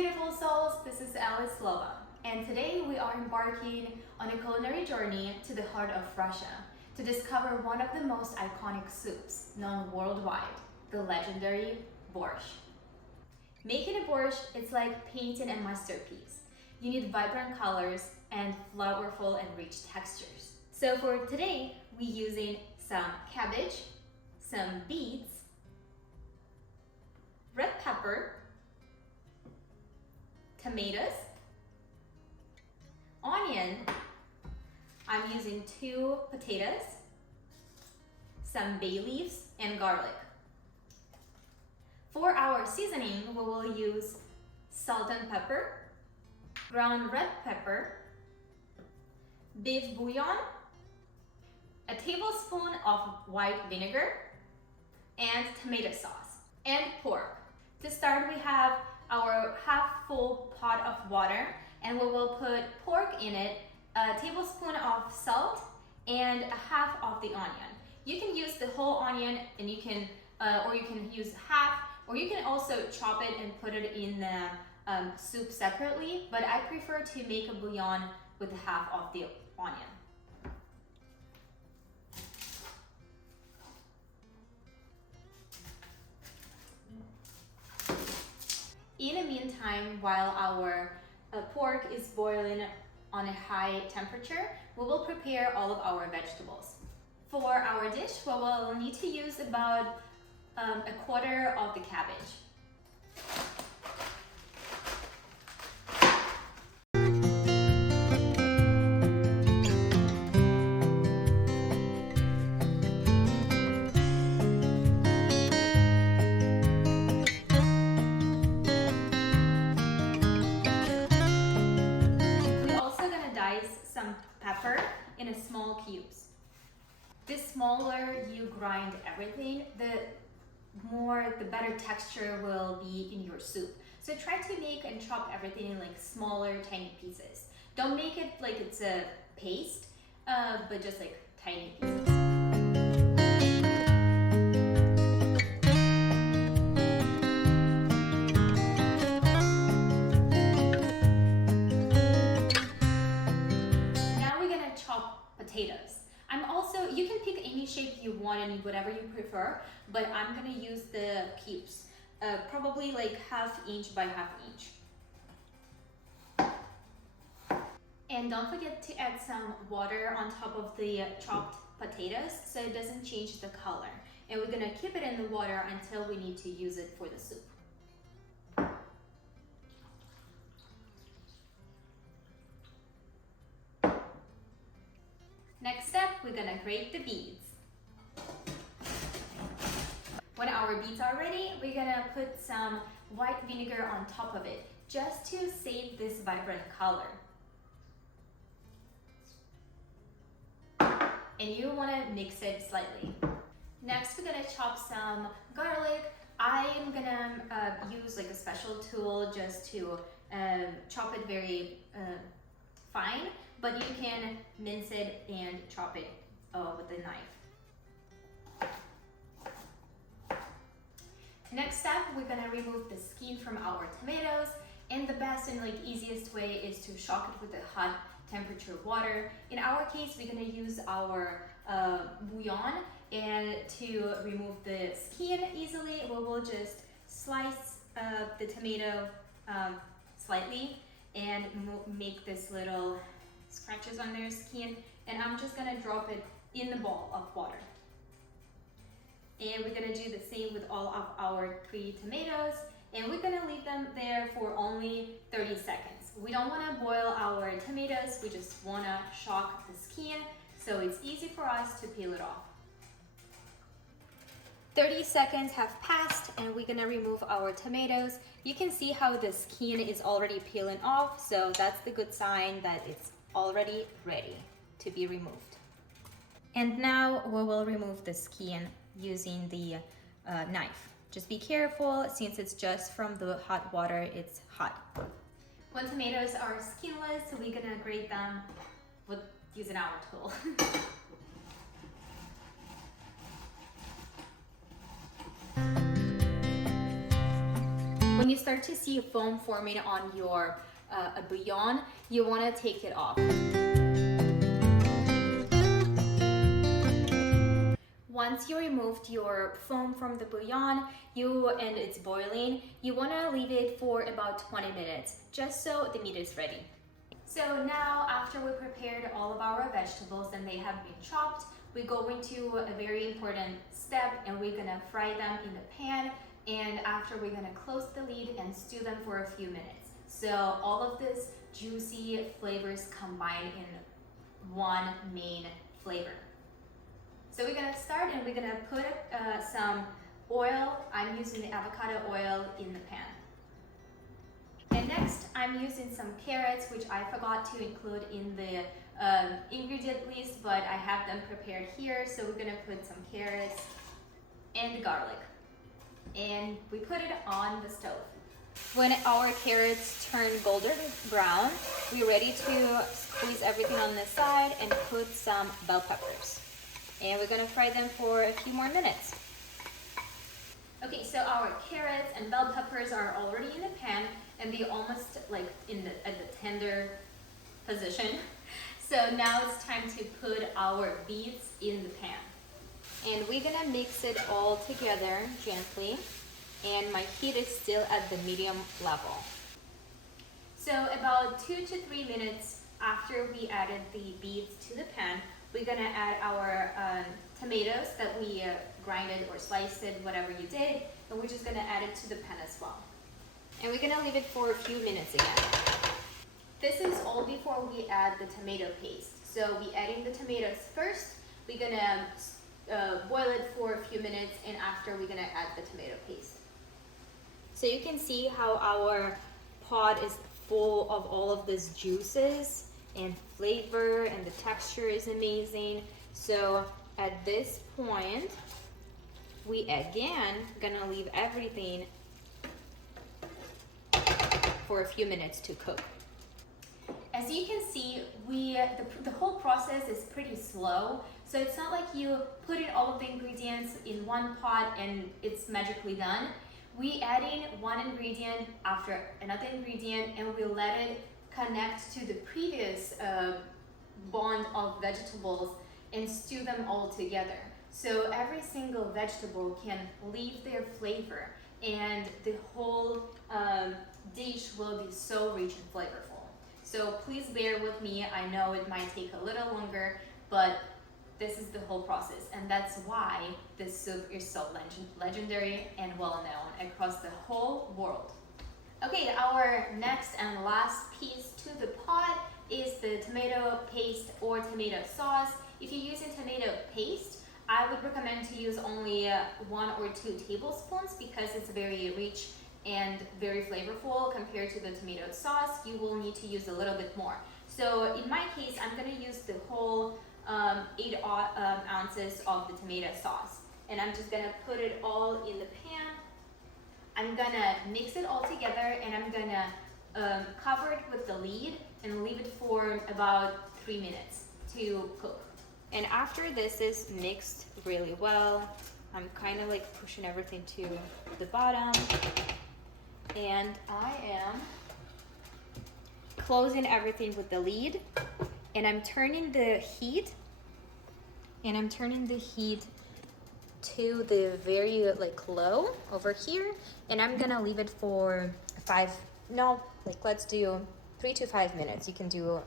beautiful souls, this is Alice Slova, and today we are embarking on a culinary journey to the heart of Russia to discover one of the most iconic soups known worldwide, the legendary borscht. Making a borscht, it's like painting a masterpiece. You need vibrant colors and flavorful and rich textures. So for today, we're using some cabbage, some beets, red pepper, tomatoes, onion, I'm using 2 potatoes, some bay leaves, and garlic. For our seasoning, we will use salt and pepper, ground red pepper, beef bouillon, a tablespoon of white vinegar, and tomato sauce, and pork. To start, we have our half full pot of water, and we will put pork in it, a tablespoon of salt, and a half of the onion. You can use the whole onion, and you can, or you can use half, or you can also chop it and put it in the soup separately. But I prefer to make a bouillon with half of the onion. In the meantime, while our pork is boiling on a high temperature, we will prepare all of our vegetables. For our dish, we will need to use about a quarter of the cabbage. Some pepper in a small cubes. The smaller you grind everything, the better texture will be in your soup. So try to make and chop everything in like smaller, tiny pieces. Don't make it like it's a paste, but just like tiny pieces. Potatoes. You can pick any shape you want and whatever you prefer, but I'm gonna use the cubes, probably like 1/2 inch by 1/2 inch. And don't forget to add some water on top of the chopped potatoes so it doesn't change the color. And we're gonna keep it in the water until we need to use it for the soup. Next step, we're gonna grate the beets. When our beets are ready, we're gonna put some white vinegar on top of it, just to save this vibrant color. And you wanna mix it slightly. Next, we're gonna chop some garlic. I'm gonna use like a special tool just to chop it very fine, but you can mince it and chop it with a knife. Next step, we're gonna remove the skin from our tomatoes, and the best and like easiest way is to shock it with the hot temperature water. In our case, we're gonna use our bouillon, and to remove the skin easily, we will just slice the tomato slightly and make this little scratches on their skin, and I'm just gonna drop it in the bowl of water. And we're gonna do the same with all of our 3 tomatoes, and we're gonna leave them there for only 30 seconds. We don't wanna boil our tomatoes, we just wanna shock the skin so it's easy for us to peel it off. 30 seconds have passed, and we're gonna remove our tomatoes. You can see how the skin is already peeling off, so that's the good sign that it's already ready to be removed. And now we will remove the skin using the knife. Just be careful, since it's just from the hot water, it's hot. When tomatoes are skinless, we're gonna grate them with using our tool. When you start to see foam forming on your bouillon, you want to take it off. Once you removed your foam from the bouillon and it's boiling, you want to leave it for about 20 minutes, just so the meat is ready. So now, after we prepared all of our vegetables and they have been chopped, we go into a very important step and we're gonna fry them in the pan, and after we're gonna close the lid and stew them for a few minutes. So all of this juicy flavors combine in one main flavor. So we're gonna start and we're gonna put some oil. I'm using the avocado oil in the pan. And next, I'm using some carrots, which I forgot to include in the ingredient list, but I have them prepared here. So we're gonna put some carrots and garlic. And we put it on the stove. When our carrots turn golden brown, we're ready to squeeze everything on the side and put some bell peppers. And we're gonna fry them for a few more minutes. Okay, so our carrots and bell peppers are already in the pan and they're almost like at the tender position. So now it's time to put our beets in the pan. And we're gonna mix it all together gently, and my heat is still at the medium level. So about 2 to 3 minutes after we added the beets to the pan, we're gonna add our tomatoes that we grinded or sliced it, whatever you did, and we're just gonna add it to the pan as well. And we're gonna leave it for a few minutes again. This is all before we add the tomato paste. So we adding the tomatoes first, we're gonna boil it for a few minutes, and after we're gonna add the tomato paste. So you can see how our pot is full of all of these juices and flavor, and the texture is amazing. So at this point, we again gonna leave everything for a few minutes to cook. As you can see, the whole process is pretty slow. So it's not like you put in all of the ingredients in one pot and it's magically done. We add in one ingredient after another ingredient, and we let it connect to the previous bond of vegetables and stew them all together. So every single vegetable can leave their flavor, and the whole dish will be so rich and flavorful. So please bear with me. I know it might take a little longer, but this is the whole process, and that's why this soup is so legendary and well known across the whole world. Okay, our next and last piece to the pot is the tomato paste or tomato sauce. If you're using tomato paste, I would recommend to use only 1 or 2 tablespoons because it's very rich and very flavorful. Compared to the tomato sauce, you will need to use a little bit more. So in my case, I'm gonna use the whole 8 ounces of the tomato sauce, and I'm just gonna put it all in the pan. I'm gonna mix it all together, and I'm gonna cover it with the lid and leave it for about 3 minutes to cook. And after this is mixed really well, I'm kind of like pushing everything to the bottom, and I am closing everything with the lid, and I'm turning the heat to the very low over here, and I'm gonna leave it for let's do 3 to 5 minutes. You can do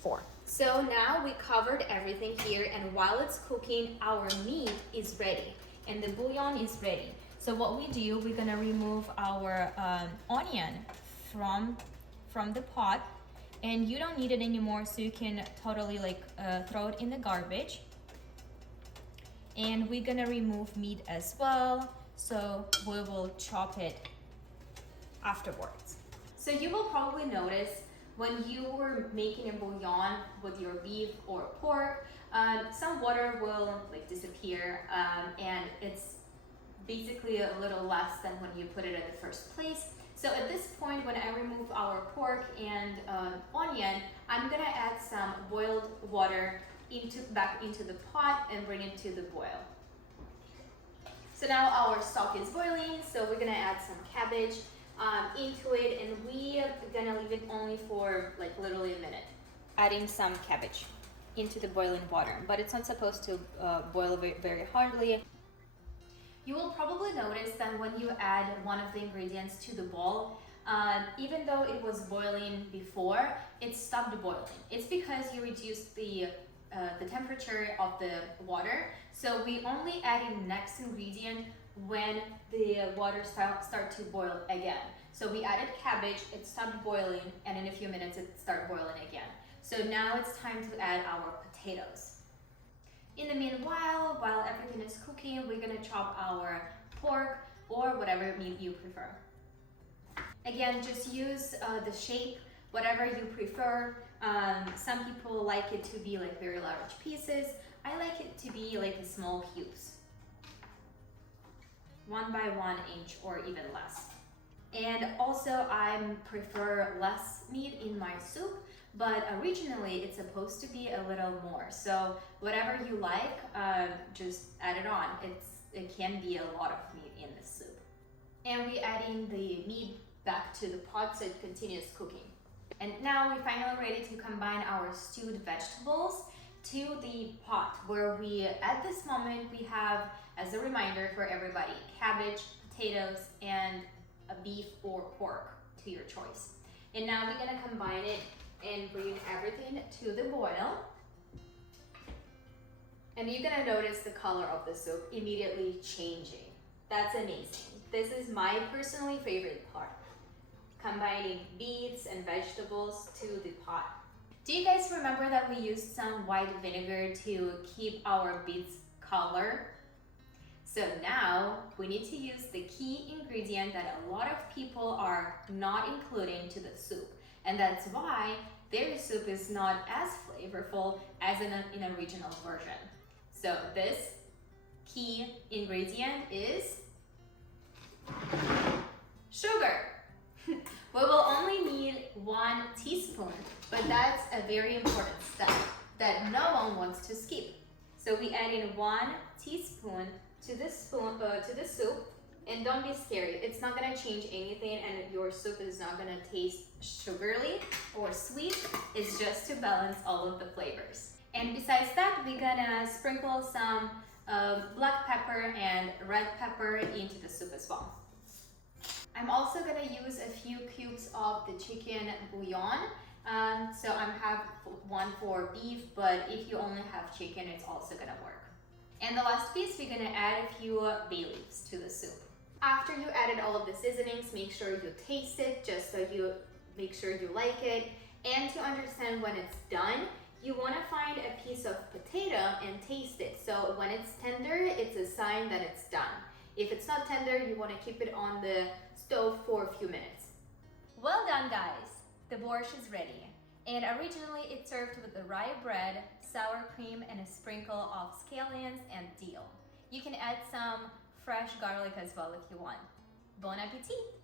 4. So now we covered everything here, and while it's cooking, our meat is ready and the bouillon is ready. So what we do, we're gonna remove our onion from the pot, and you don't need it anymore, so you can totally throw it in the garbage. And we're gonna remove meat as well, so we will chop it afterwards. So you will probably notice when you were making a bouillon with your beef or pork, some water will disappear, and it's basically a little less than when you put it in the first place. So at this point, when I remove our pork and onion, I'm gonna add some boiled water back into the pot and bring it to the boil. So now our stock is boiling, so we're gonna add some cabbage. into it, and we are gonna leave it only for like literally a minute. Adding some cabbage into the boiling water, but it's not supposed to boil very hardly. You will probably notice that when you add one of the ingredients to the bowl, even though it was boiling before, it stopped boiling. It's because you reduced the temperature of the water. So we only add in next ingredient when the water start to boil again. So we added cabbage, it stopped boiling, and in a few minutes it started boiling again. So now it's time to add our potatoes. In the meanwhile, while everything is cooking, we're gonna chop our pork or whatever meat you prefer. Again, just use the shape, whatever you prefer. Some people like it to be like very large pieces. I like it to be like small cubes. 1 by 1 inch or even less. And also I prefer less meat in my soup, but originally it's supposed to be a little more. So whatever you like, just add it on. It can be a lot of meat in the soup. And we're adding the meat back to the pot so it continues cooking. And now we're finally ready to combine our stewed vegetables to the pot, where we, at this moment, we have, as a reminder for everybody, cabbage, potatoes, and a beef or pork to your choice. And now we're gonna combine it and bring everything to the boil. And you're gonna notice the color of the soup immediately changing. That's amazing. This is my personally favorite part. Combining beets and vegetables to the pot. Do you guys remember that we used some white vinegar to keep our beets color? So now we need to use the key ingredient that a lot of people are not including to the soup. And that's why their soup is not as flavorful as in an original version. So this key ingredient is sugar. We will only need 1 teaspoon, but that's a very important step that no one wants to skip. So we add in 1 teaspoon to the soup, and don't be scared. It's not gonna change anything, and your soup is not gonna taste sugary or sweet. It's just to balance all of the flavors. And besides that, we're gonna sprinkle some black pepper and red pepper into the soup as well. I'm also gonna use a few cubes of the chicken bouillon. So I have 1 for beef, but if you only have chicken, it's also gonna work. And the last piece, we're gonna add a few bay leaves to the soup. After you added all of the seasonings, make sure you taste it, just so you make sure you like it. And to understand when it's done, you wanna find a piece of potato and taste it. So when it's tender, it's a sign that it's done. If it's not tender, you wanna keep it on the stove for a few minutes. Well done, guys. The borscht is ready. And originally it's served with the rye bread, sour cream, and a sprinkle of scallions and dill. You can add some fresh garlic as well if you want. Bon appetit!